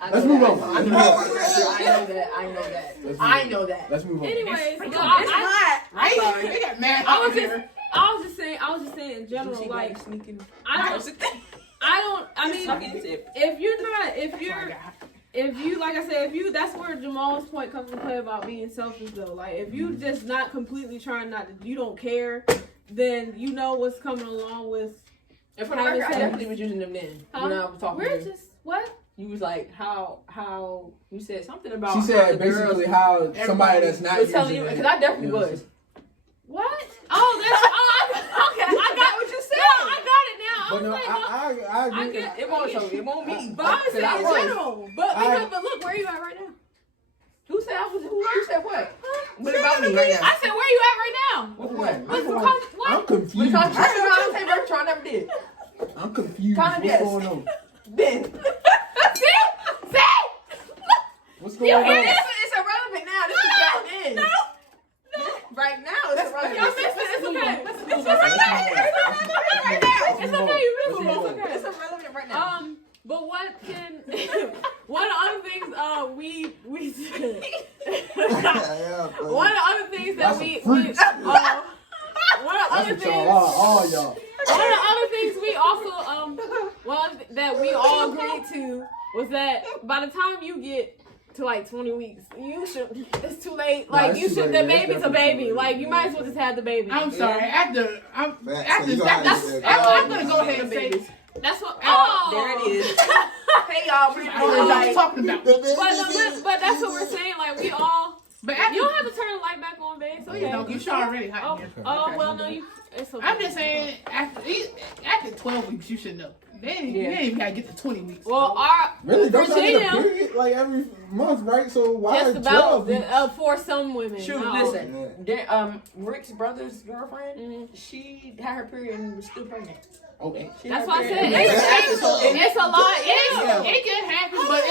Let's move on. I know that. Let's move on. Anyways, it's hot. Right? They got mad. I was just saying in general, like, if you, like I said, that's where Jamal's point comes into play about being selfish though. Like, if you just not completely trying you don't care, then you know what's coming along with. And for the record, I definitely was using them then. Huh? When I was talking to you. What? You was like, how you said something about. She said basically how somebody that's not was telling you, because I definitely was. What? Oh, okay. I got what you said. No, I got it now. But no, I agree. It won't show you. It won't be. But I'm saying in general. But look, where you at right now? Who said I was? Who said what? What about me right now? I said, where you at right now? What? I'm confused. Because I say virtual, I never did. I'm confused. What's going on? Ben. See? What's going on? It's irrelevant now. This is back then. No. Right now, it's irrelevant. Y'all missed it. It's okay. It's okay. You missed it. It's okay. It's irrelevant right now. But what can one of the other things we one of the other things that one of the other things all y'all. One of the other things we also that we all agreed to was that by the time you get to like 20 weeks, it's too late. Like you should, the baby's a baby. Like you might as well just have the baby. I'm sorry. I'm gonna go ahead and say this. That's what. There it is. Hey y'all, I was talking about. But that's what we're saying. Like we all. But you don't have to turn the light back on, babe. So yeah, you sure already hot. Well, no, it's okay. I'm just saying, after 12 weeks, you should know. You ain't even gotta get to 20 weeks. Well, don't get a period like every month, right? So why just about for some women? Shoot, listen. Rick's brother's girlfriend, she had her period and was still pregnant. Okay. That's why I said it's a lot. It can happen, but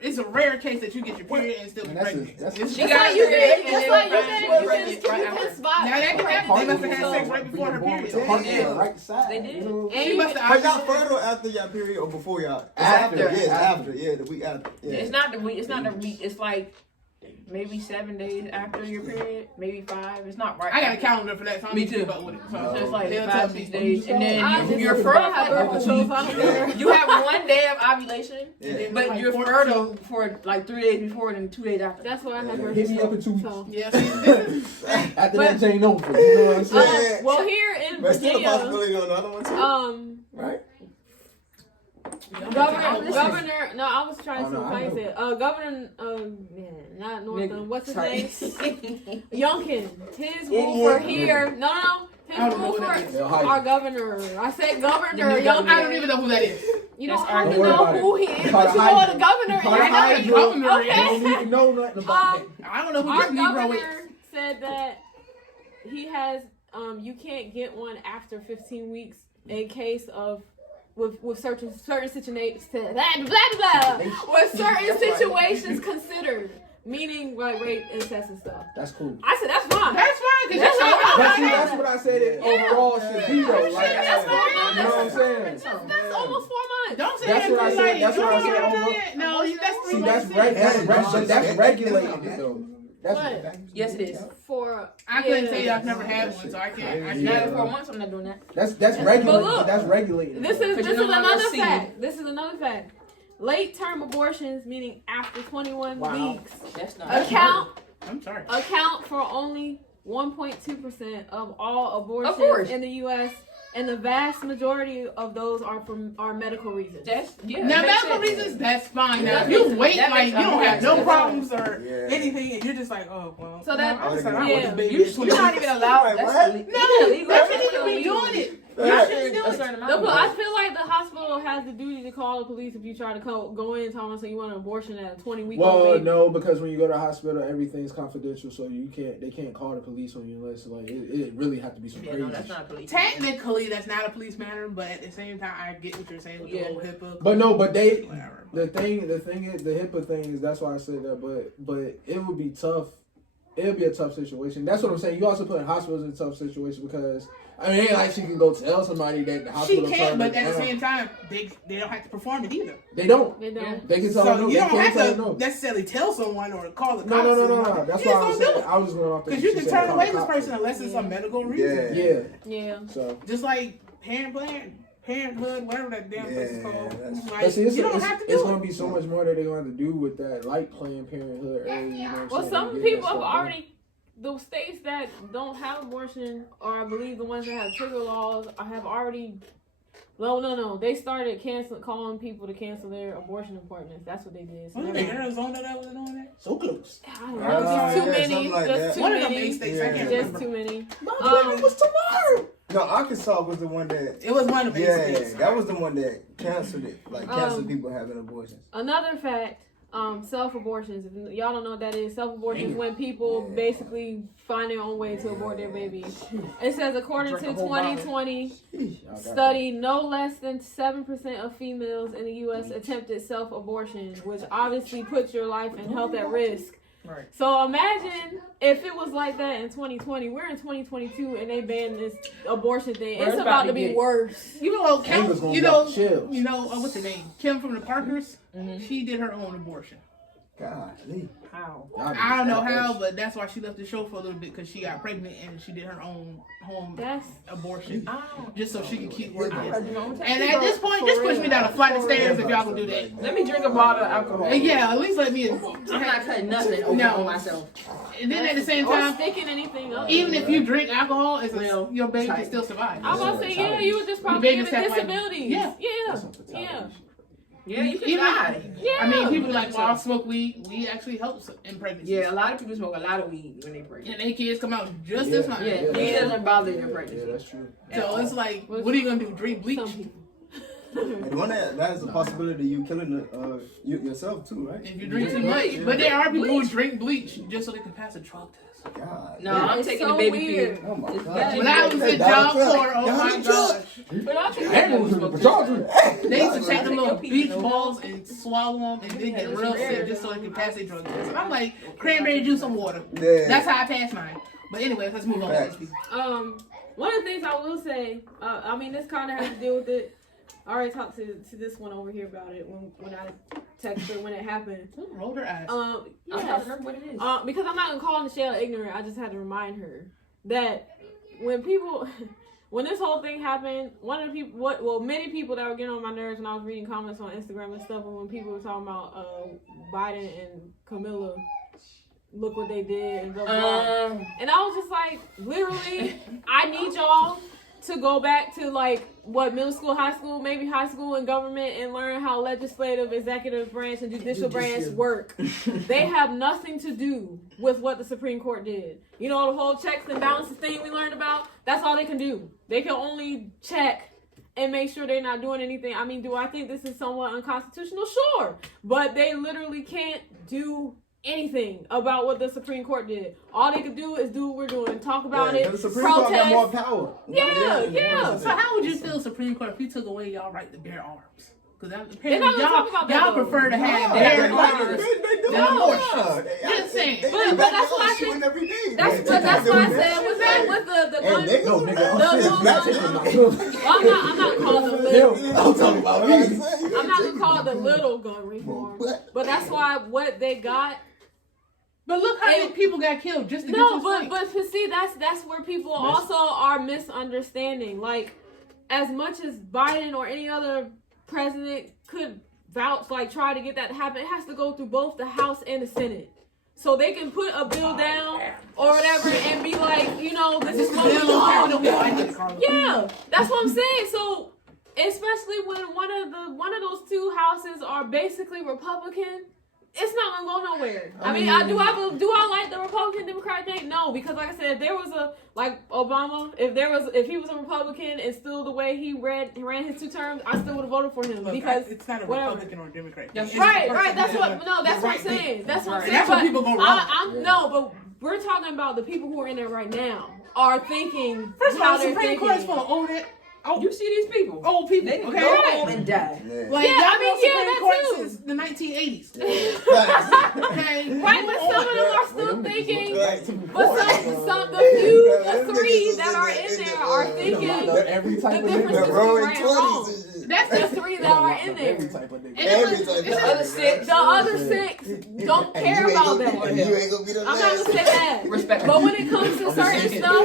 it's a rare case that you get your period and still be pregnant. Just like you can spot. Now that can happen. They must have had sex right before her period. Right side. They did. She must have. Are y'all fertile after your period or before y'all? After. Yeah, the week after. Yeah. It's not the week. It's not the week. It's like maybe 7 days after your period, maybe 5. It's not right. I got a calendar for that. So Me too. With it. So it's like 5, 6 days, and then you're fertile. You have 1 day of ovulation, but you're fertile for like 3 days before and then 2 days after. That's what I have. Hit me up in 2 weeks. Yeah. After that, Jane over. You know what I'm saying? Well, here in But still a Virginia, possibility on another one too. Right. Governor, no, I was trying to find it. Governor, not Northam. What's his name? Youngkin. His rule for here. No. His rule for our governor. I said Governor Youngkin. I don't even know who that is. You don't have to know who he is, but you know what the governor is. I know the governor is. I don't need to know nothing about that. I don't know who our this Negro governor is. said that he has. You can't get one after 15 weeks in case of. With certain situations, with certain situations considered, meaning like rape, incest, and stuff. That's cool. I said that's fine. That's fine because that's what I said. It overall should be though. Like, that's fine. You know what I'm saying? That's almost 4 months. Don't say That's what I said. That's what I said. No, that's 3 months. That's regulated though. Yes, it is. I couldn't tell you. I've never had one, so I can't. Not 4 months. I'm not doing that. That's regulated. Look, that's regulated. This is another fact. This is another fact. Late term abortions, meaning after 21 weeks, that's not account for only 1.2% of all abortions in the U.S. And the vast majority of those are medical reasons. Now medical reasons, that's fine. Now if you wait like you don't have no problems or anything, and you're just like, oh well. So that you're not even allowed. That's illegal. No, that's illegal. Be doing it. I feel like the hospital has the duty to call the police if you try to go in and tell them so you want an abortion at a 20-week old baby. No, because when you go to the hospital, everything's confidential, so they can't call the police on you unless like it really have to be some crazy. No, that's not police. Technically, that's not a police matter, but at the same time, I get what you're saying with the whole HIPAA. But no, the thing is, the HIPAA thing is that's why I said that. But it would be tough it'll be a tough situation. That's what I'm saying. You also put hospitals in a tough situation because I mean, it ain't like she can go tell somebody that the hospital. She can, but at the same time, they don't have to perform it either. They don't. They don't. They can tell So her no. you They don't can't have tell her to no. necessarily tell someone or call the cops. No. That's why I was saying. I was going off because you can turn away this person unless it's a medical reason. Yeah. So just like Parenthood, whatever that damn place is called. Like, see, you don't have to do it's it. going to be so much more that they're going to have to do with that, like Planned Parenthood. Early, you know what I'm Well, saying? some people have already. The states that don't have abortion, or I believe the ones that have trigger laws, have already. No. They started calling people to cancel their abortion appointments. That's what they did. So Wasn't it Arizona that was doing that? So close. I don't know. Just too many. Like Just too One of them many. eight states. I can't Just remember. too many. My was tomorrow. No, Arkansas was the one that. It was one of the eight states. That was the one that canceled it. Like canceled people having abortions. Another fact. Self-abortions. If y'all don't know what that is, self-abortion is when people basically find their own way to abort their babies. It says according to 2020 study, no less than 7% of females in the U.S. attempted self-abortion, which obviously puts your life and health at risk. Right. So imagine if it was like that in 2020. We're in 2022 and they banned this abortion thing. It's about to be worse. You know, what's her name? Kim from the Parkers. Mm-hmm. She did her own abortion. Golly. How? I don't know how, but that's why she left the show for a little bit because she got pregnant and she did her own home abortion just so she could keep working. And at this point, just push me down a flight of stairs if y'all can do that. Let me drink a bottle of alcohol. Yeah, at least let me. I'm not cutting nothing on myself. And then at the same Or time, sticking anything up. even if you drink alcohol, your baby can still survive. I was gonna say, you would just probably give it disabilities. Yeah. Yeah, you can die. Yeah. I mean, people are like, well, I smoke weed. Weed actually helps in pregnancy. Yeah, a lot of people smoke a lot of weed when they're pregnant. And their kids come out just as fine. Yeah, weed doesn't bother their pregnancy. Yeah, that's true. So it's like, what are you going to do? Drink bleach? Some people. And one that is a possibility you killing yourself too, right? If you drink too much. But there are people who drink bleach just so they can pass a drug test. God. No, I'm taking the baby pill. Oh my God. When I was in job corps, oh my gosh. But I think They used to take them little beach balls and swallow them and then get real sick just so they can pass their drug test. And I'm like, cranberry juice and water. Yeah. That's how I pass mine. But anyway, let's move on to these people. One of the things I will say, I mean, this kind of has to deal with it. I already talked to this one over here about it when I texted her when it happened. Rolled her eyes. Yes. I don't know what it is. Because I'm not gonna call Michelle ignorant. I just had to remind her that when this whole thing happened, many people that were getting on my nerves when I was reading comments on Instagram and stuff, and when people were talking about Biden and Camilla, look what they did and blah blah. And I was just like, literally, I need y'all to go back to like middle school, high school, maybe high school and government and learn how legislative, executive branch and judicial branch work. They have nothing to do with what the Supreme Court did. You know, the whole checks and balances thing we learned about, that's all they can do. They can only check and make sure they're not doing anything. I mean, do I think this is somewhat unconstitutional? Sure. But they literally can't do anything about what the Supreme Court did. All they could do is do what we're doing, talk about it, The Supreme Court got more power. Yeah. So how would you feel Supreme Court if we took away y'all right to bear arms? Because They're not gonna talk about that, y'all though. prefer to have They bear do. arms They than do. abortion. Yeah. Just saying. But that's why I shooting said every day. that's why I said with that with the And they go, I'm not calling the little. I'm talking about me. I'm not gonna call it the little gun reform. But that's why what they got. But look how many people got killed just to get No, to but see, that's where people also are misunderstanding. Like, as much as Biden or any other president could vouch, like try to get that to happen, it has to go through both the House and the Senate. So they can put a bill down or whatever and be like, you know, this is what we want. Yeah, that's what I'm saying. So especially when one of those two houses are basically Republican, it's not gonna go nowhere. I mean, do I like the Republican Democrat thing? No, because like I said, if there was Obama, if he was a Republican and still the way he ran his 2 terms, I still would have voted for him. Look, because it's not a whatever. Republican or a Democrat. Right. That's what I'm saying. That's what I'm saying. That's what people go wrong. No, but we're talking about the people who are in there right now are thinking. First of all, how the they're Supreme thinking. Court is full of old Oh, you see these people. Old people. They Okay. go home and die. Yeah. Like, Yeah, y'all I mean, been on yeah, Supreme Court that too. since the 1980s. Yeah. Okay. Right, but some of them are still Them niggas thinking. look back to But before. the three that are in there are They done thinking locked up every type the of difference nigga. is roaring right and wrong. 20s and shit. That's The three that are in there. Every type of nigga. And it was- Every it's type The other six. The other six don't And care you ain't about gonna be- that. and you ain't gonna be the I'm not gonna last. say that. Respect. But when it comes to certain stuff,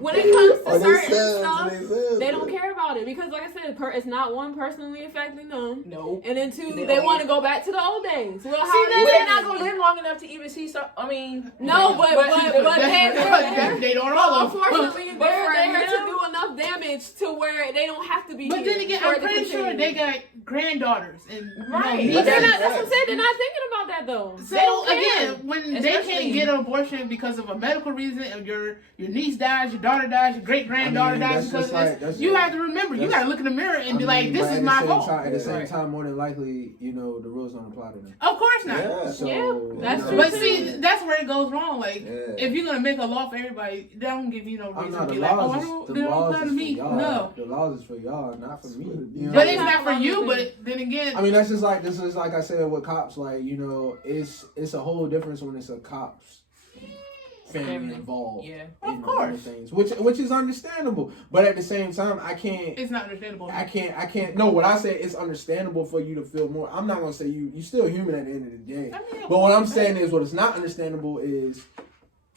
when it comes to Or they certain sons, stuff, they sons. they don't care about it because, like I said, it's not one personally affecting them, No. and then two, They they don't. want to go back to the old days. Well, See, how they're not gonna live long enough to even see some. I mean, No, but they're there. they don't all of them. Unfortunately, But they're for there to them- do enough damage to where they don't have to be. But here then again, for I'm it to pretty sure continue. they got granddaughters and Right. nieces. But they're not. That's what I'm saying. They're not thinking about that though. So They don't care. again, when they Especially- can't get an abortion because of a medical reason, if your niece dies, your daughter dies, your great granddaughter I mean, dies that's because just of like- this, that's you just- have to remember, you that's- got to look in the mirror and be I like, mean, this but is at my the same fault. time, at the same Right. time, more than likely, the rules don't apply to them. Of course not. Yeah. So, Yeah, that's true. But see, that's where it goes wrong. Like, Yeah. if you're gonna make a law for everybody, that don't give you no I'm reason not to the be like, oh, laws. I Is, don't, the they don't laws apply to is me. for y'all. No. The laws is for y'all, not for me. You know? But it's Yeah. not for you. But then again, I mean, that's just like this is like I said with cops. Like it's a whole difference when it's a cop's family involved. Yeah. in Of course. the things, which is understandable. But at the same time, I can't. it's not understandable. I can't. No, what I say it's understandable for you to feel more. I'm not gonna say you're still human at the end of the day. I mean, But what I'm saying is, what is not understandable is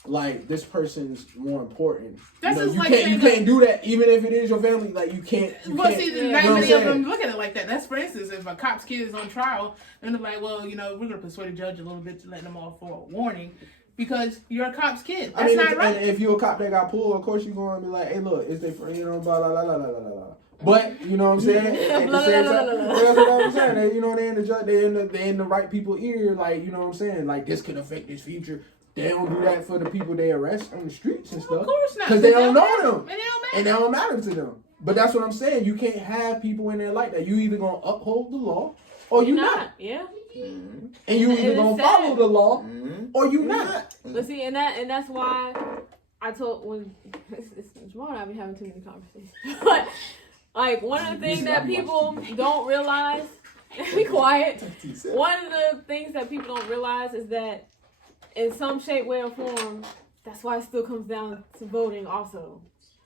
like this person's more important. That's just you like can't saying can't do that even if it is your family. Like you can't. Well, can't, see, yeah. not You know what many I'm of them saying? look at it like that. That's for instance, if a cop's kid is on trial, then they're like, well, we're gonna persuade the judge a little bit to let them off for a warning because you're a cop's kid. That's I mean, not if, right. and if you're a cop that got pulled, of course you're going to be like, hey, look, is they friend? Blah, blah, blah, blah, blah, blah, blah. But, you know what I'm saying? At the same time, that's what I'm saying. They in the judge, they in the right people's ear, like, you know what I'm saying? Like, this could affect his future. They don't do that for the people they arrest on the streets and stuff. Of course not. Because they don't know them. And they don't matter. And that don't matter to them. But that's what I'm saying. You can't have people in there like that. You either going to uphold the law or you not. Yeah. And you either And going to it's follow sad. the law Mhm. or you not. But see, and that's why I told when Jamal and I be having too many conversations. But like one of the things that people don't realize, be quiet. One of the things that people don't realize is that in some shape, way, or form, that's why it still comes down to voting. Also,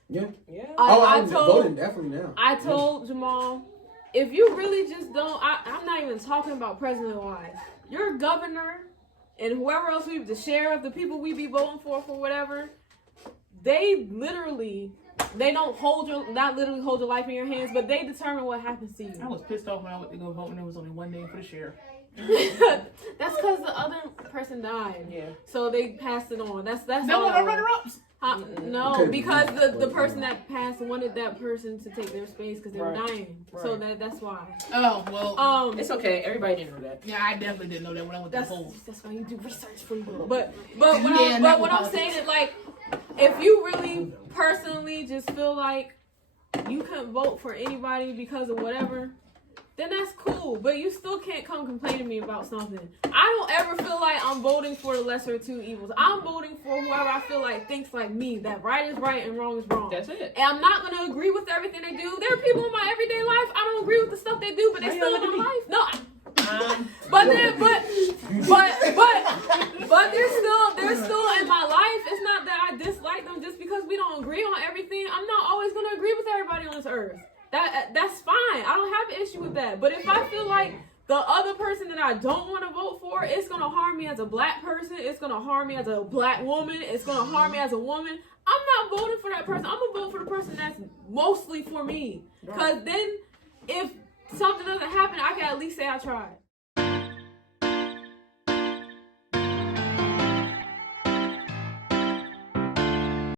Yeah. Yeah. I'm voting definitely now. I told Jamal, if you really just don't, I'm not even talking about president-wise. Your governor and whoever else the sheriff, the people we be voting for whatever, they don't not literally hold your life in your hands, but they determine what happens to you. I was pissed off when I went to go vote and there was only one name for the sheriff. That's because the other person died. Yeah. So they passed it on. That's No all. one of runner-ups. No, Could've because been. the person that passed wanted that person to take their space because they were Right. dying. So Right. that's why. Oh, well, It's okay. Everybody didn't know that. yeah, I definitely didn't know that when I went to the polls. That's why you do research for you. But Yeah, not what with I'm saying politics. is like, if you really personally just feel like you couldn't vote for anybody because of whatever, then that's cool. But you still can't come complain to me about something. I don't ever feel like I'm voting for the lesser of two evils. I'm voting for whoever I feel like thinks like me, that right is right and wrong is wrong. That's it. And I'm not gonna agree with everything they do. There are people in my everyday life I don't agree with the stuff they do, but they Why you still look in at my me? life. No, but they're still in my life. It's not that I dislike them just because we don't agree on everything. I'm not always gonna agree with everybody on this earth. That's fine. I don't have an issue with that. But if I feel like the other person that I don't want to vote for, it's gonna harm me as a black person, it's gonna harm me as a black woman, it's gonna harm me as a woman, I'm not voting for that person. I'm gonna vote for the person that's mostly for me. Because then if something doesn't happen, I can at least say I tried.